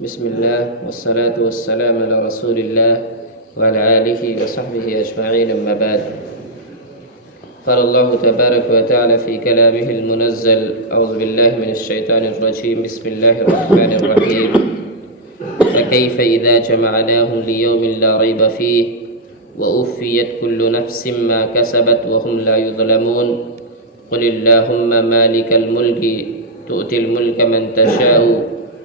بسم الله والصلاة والسلام على رسول الله وعلى آله وصحبه أجمعين، أما بعد. قال الله تبارك وتعالى في كلامه المنزل: أعوذ بالله من الشيطان الرجيم، بسم الله الرحمن الرحيم. فكيف إذا جمعناهم ليوم لا ريب فيه ووفيت كل نفس ما كسبت وهم لا يظلمون. قل اللهم مالك الملك تؤتي الملك من تشاء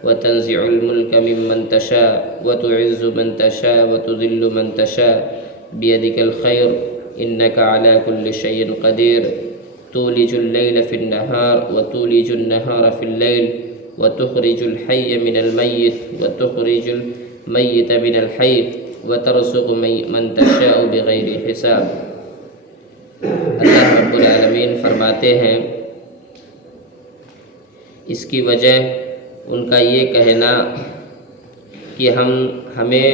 وتنزع الملك ممن تشاء وتعز من تشاء وتذل من تشاء بيدك الخير إنك على كل شيء قدير. تولج الليل في النهار وتولج النهار في الليل وتخرج الحي من الميت وتخرج الميت من الحي وترزق من تشاء بغیر حساب. اللہ رب العالمین فرماتے ہیں اس کی وجہ ان کا یہ کہنا کہ ہمیں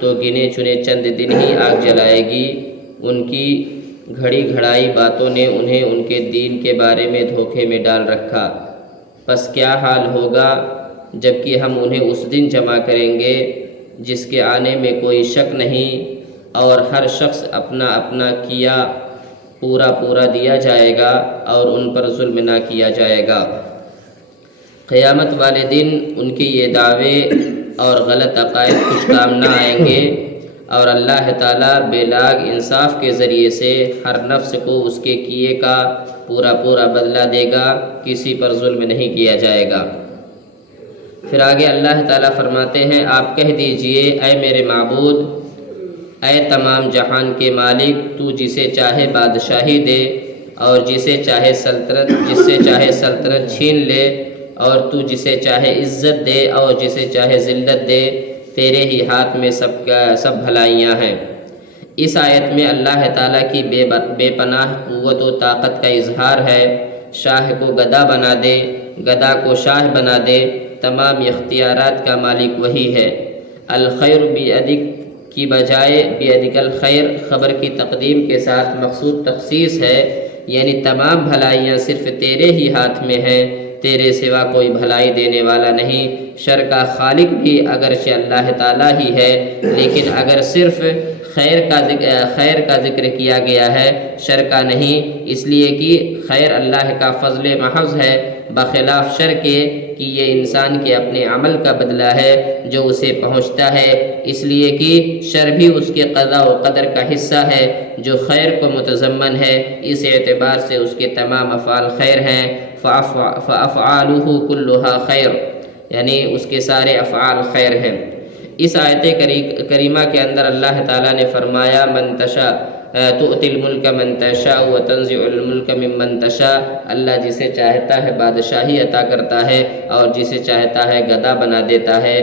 تو گنے چنے چند دن ہی آگ جلائے گی. ان کی گھڑی گھڑائی باتوں نے انہیں ان کے دین کے بارے میں دھوکے میں ڈال رکھا. پس کیا حال ہوگا جب کہ ہم انہیں اس دن جمع کریں گے جس کے آنے میں کوئی شک نہیں، اور ہر شخص اپنا اپنا کیا پورا دیا جائے گا اور ان پر ظلم نہ کیا جائے گا. قیامت والے دن ان کے یہ دعوے اور غلط عقائد کچھ کام نہ آئیں گے، اور اللہ تعالیٰ بے لاگ انصاف کے ذریعے سے ہر نفس کو اس کے کیے کا پورا بدلہ دے گا، کسی پر ظلم نہیں کیا جائے گا. پھر آگے اللہ تعالیٰ فرماتے ہیں: آپ کہہ دیجئے اے میرے معبود، اے تمام جہان کے مالک، تو جسے چاہے بادشاہی دے اور جس سے چاہے سلطنت چھین لے، اور تو جسے چاہے عزت دے اور جسے چاہے ذلت دے، تیرے ہی ہاتھ میں سب بھلائیاں ہیں. اس آیت میں اللہ تعالیٰ کی بے پناہ قوت و طاقت کا اظہار ہے. شاہ کو گدا بنا دے، گدا کو شاہ بنا دے، تمام اختیارات کا مالک وہی ہے. الخیر بیدک کی بجائے بیدک الخیر خبر کی تقدیم کے ساتھ مقصود تخصیص ہے، یعنی تمام بھلائیاں صرف تیرے ہی ہاتھ میں ہیں، تیرے سوا کوئی بھلائی دینے والا نہیں. شر کا خالق بھی اگرچہ اللہ تعالیٰ ہی ہے، لیکن اگر صرف خیر کا ذکر کیا گیا ہے، شر کا نہیں، اس لیے کہ خیر اللہ کا فضل محض ہے، بخلاف شر کے کہ یہ انسان کے اپنے عمل کا بدلہ ہے جو اسے پہنچتا ہے. اس لیے کہ شر بھی اس کے قضاء و قدر کا حصہ ہے جو خیر کو متضمن ہے. اس اعتبار سے اس کے تمام افعال خیر ہیں. فَأَفْعَالُهُ كُلُّهَا خیر، یعنی اس کے سارے افعال خیر ہیں. اس آیت کریمہ کے اندر اللہ تعالیٰ نے فرمایا: من تشاء تؤتی الملک من تشاء وتنزع الملک ممن تشاء. اللہ جسے چاہتا ہے بادشاہی عطا کرتا ہے اور جسے چاہتا ہے گدا بنا دیتا ہے.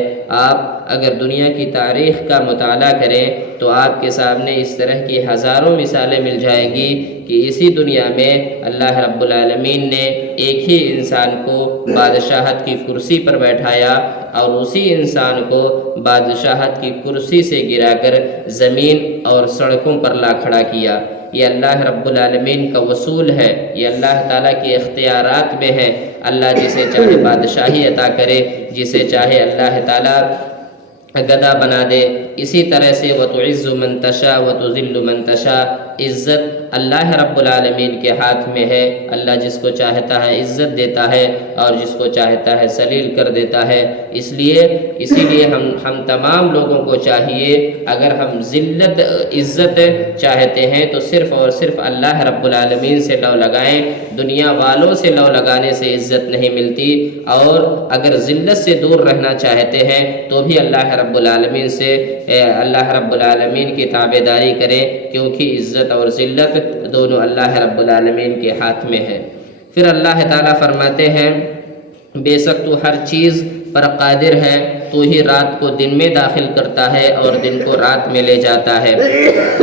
آپ اگر دنیا کی تاریخ کا مطالعہ کریں تو آپ کے سامنے اس طرح کی ہزاروں مثالیں مل جائیں گی کہ اسی دنیا میں اللہ رب العالمین نے ایک ہی انسان کو بادشاہت کی کرسی پر بیٹھایا اور اسی انسان کو بادشاہت کی کرسی سے گرا کر زمین اور سڑکوں پر لا کھڑا کیا. یہ اللہ رب العالمین کا وصول ہے، یہ اللہ تعالیٰ کے اختیارات میں ہے. اللہ جسے چاہے بادشاہی عطا کرے، جسے چاہے اللہ تعالیٰ گدا بنا دے. اسی طرح سے وَتُعِزُّ مَن تَشَاءُ وَتُذِلُّ مَن تَشَاءُ، عزت اللہ رب العالمین کے ہاتھ میں ہے. اللہ جس کو چاہتا ہے عزت دیتا ہے اور جس کو چاہتا ہے ذلیل کر دیتا ہے. اسی لیے ہم تمام لوگوں کو چاہیے، اگر ہم عزت چاہتے ہیں تو صرف اور صرف اللہ رب العالمین سے لو لگائیں. دنیا والوں سے لو لگانے سے عزت نہیں ملتی، اور اگر ذلت سے دور رہنا چاہتے ہیں تو بھی اللہ رب العالمین کی تابعداری کریں، کیونکہ عزت اور ذلت دونوں اللہ رب العالمین کے ہاتھ میں ہے. پھر اللہ تعالیٰ فرماتے ہیں: بے شک تو ہر چیز پر قادر ہے، تو ہی رات کو دن میں داخل کرتا ہے اور دن کو رات میں لے جاتا ہے.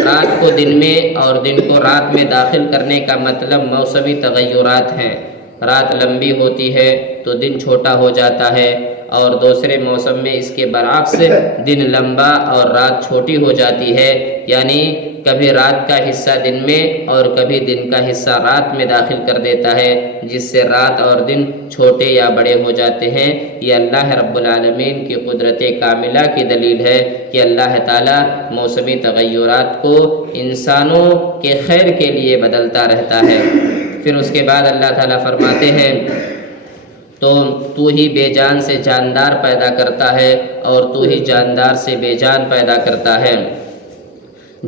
رات کو دن میں اور دن کو رات میں داخل کرنے کا مطلب موسمی تغیرات ہیں. رات لمبی ہوتی ہے تو دن چھوٹا ہو جاتا ہے، اور دوسرے موسم میں اس کے برعکس دن لمبا اور رات چھوٹی ہو جاتی ہے، یعنی کبھی رات کا حصہ دن میں اور کبھی دن کا حصہ رات میں داخل کر دیتا ہے، جس سے رات اور دن چھوٹے یا بڑے ہو جاتے ہیں۔ یہ اللہ رب العالمین کی قدرت کاملہ کی دلیل ہے کہ اللہ تعالیٰ موسمی تغیرات کو انسانوں کے خیر کے لیے بدلتا رہتا ہے۔ پھر اس کے بعد اللہ تعالیٰ فرماتے ہیں تو ہی بے جان سے جاندار پیدا کرتا ہے اور تو ہی جاندار سے بے جان پیدا کرتا ہے۔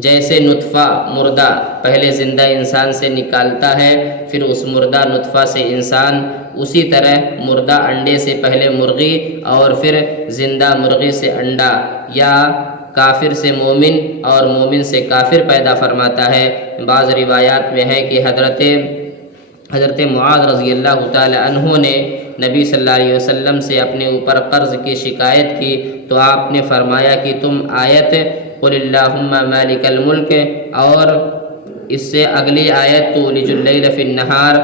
جیسے نطفہ مردہ پہلے زندہ انسان سے نکالتا ہے، پھر اس مردہ نطفہ سے انسان، اسی طرح مردہ انڈے سے پہلے مرغی اور پھر زندہ مرغی سے انڈا، یا کافر سے مومن اور مومن سے کافر پیدا فرماتا ہے۔ بعض روایات میں ہے کہ حضرت معاذ رضی اللہ تعالی عنہ نے نبی صلی اللہ علیہ وسلم سے اپنے اوپر قرض کی شکایت کی تو آپ نے فرمایا کہ تم آیت قل اللہم مالک الملک اور اس سے اگلی آیت تولج اللیل فی النہار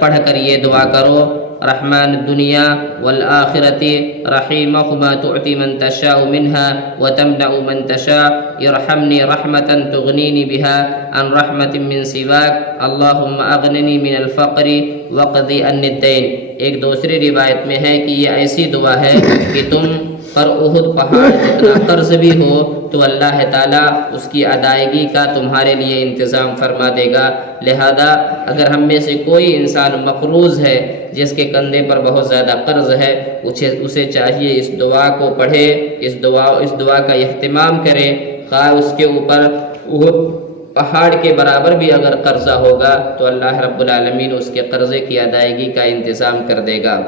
پڑھ کر یہ دعا کرو، رحمن الدنیا والآخرت رحیمہما تعطی من تشاء منها وتمنع من تشاء ارحمنی رحمتا تغنینی بها عن رحمت من سواک اللہم اغننی من الفقر وقضی عن الدین۔ ایک دوسری روایت میں ہے کہ یہ ایسی دعا ہے کہ تم پر احد پہاڑ جتنا قرض بھی ہو تو اللہ تعالیٰ اس کی ادائیگی کا تمہارے لیے انتظام فرما دے گا۔ لہذا اگر ہم میں سے کوئی انسان مقروض ہے، جس کے کندھے پر بہت زیادہ قرض ہے، اسے چاہیے اس دعا کو پڑھے، اس دعا کا اہتمام کرے، خواہ اس کے اوپر احد پہاڑ کے برابر بھی اگر قرضہ ہوگا تو اللہ رب العالمین اس کے قرضے کی ادائیگی کا انتظام کر دے گا۔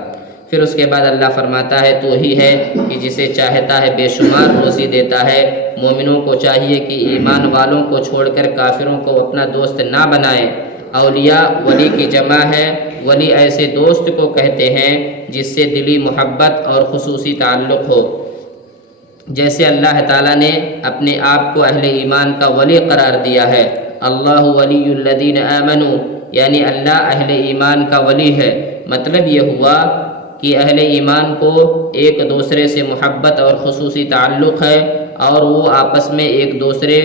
پھر اس کے بعد اللہ فرماتا ہے تو ہی ہے کہ جسے چاہتا ہے بے شمار روزی دیتا ہے۔ مومنوں کو چاہیے کہ ایمان والوں کو چھوڑ کر کافروں کو اپنا دوست نہ بنائیں۔ اولیاء ولی کی جمع ہے، ولی ایسے دوست کو کہتے ہیں جس سے دلی محبت اور خصوصی تعلق ہو۔ جیسے اللہ تعالیٰ نے اپنے آپ کو اہل ایمان کا ولی قرار دیا ہے، اللہ ولی الذین آمنوا، یعنی اللہ اہل ایمان کا ولی ہے۔ مطلب یہ ہوا کہ اہل ایمان کو ایک دوسرے سے محبت اور خصوصی تعلق ہے اور وہ آپس میں ایک دوسرے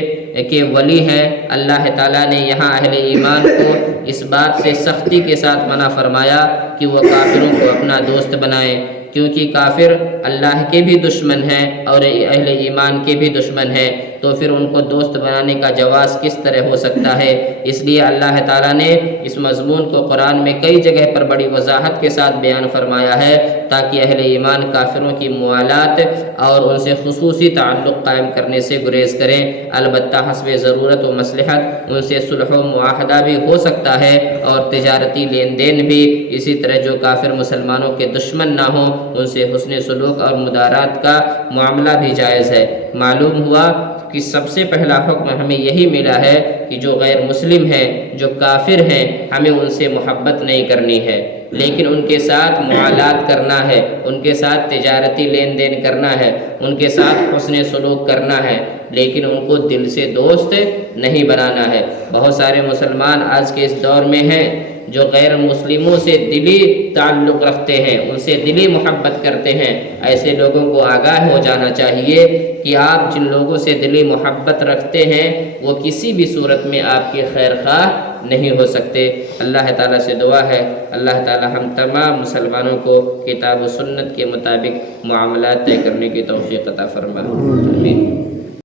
کے ولی ہیں۔ اللہ تعالیٰ نے یہاں اہل ایمان کو اس بات سے سختی کے ساتھ منع فرمایا کہ وہ کافروں کو اپنا دوست بنائیں، کیونکہ کافر اللہ کے بھی دشمن ہیں اور اہل ایمان کے بھی دشمن ہیں، تو پھر ان کو دوست بنانے کا جواز کس طرح ہو سکتا ہے؟ اس لیے اللہ تعالیٰ نے اس مضمون کو قرآن میں کئی جگہ پر بڑی وضاحت کے ساتھ بیان فرمایا ہے تاکہ اہل ایمان کافروں کی موالات اور ان سے خصوصی تعلق قائم کرنے سے گریز کریں۔ البتہ حسب ضرورت و مصلحت ان سے صلح و معاہدہ بھی ہو سکتا ہے اور تجارتی لین دین بھی۔ اسی طرح جو کافر مسلمانوں کے دشمن نہ ہوں ان سے حسن سلوک اور مدارات کا معاملہ بھی جائز ہے۔ معلوم ہوا کہ سب سے پہلا حکم ہمیں یہی ملا ہے کہ جو غیر مسلم ہیں، جو کافر ہیں، ہمیں ان سے محبت نہیں کرنی ہے، لیکن ان کے ساتھ معاملات کرنا ہے، ان کے ساتھ تجارتی لین دین کرنا ہے، ان کے ساتھ حسن سلوک کرنا ہے، لیکن ان کو دل سے دوست نہیں بنانا ہے۔ بہت سارے مسلمان آج کے اس دور میں ہیں جو غیر مسلموں سے دلی تعلق رکھتے ہیں، ان سے دلی محبت کرتے ہیں۔ ایسے لوگوں کو آگاہ ہو جانا چاہیے کہ آپ جن لوگوں سے دلی محبت رکھتے ہیں وہ کسی بھی صورت میں آپ کے خیر خواہ نہیں ہو سکتے۔ اللہ تعالیٰ سے دعا ہے اللہ تعالیٰ ہم تمام مسلمانوں کو کتاب و سنت کے مطابق معاملات طے کرنے کی توفیق عطا فرمائے۔ آمین۔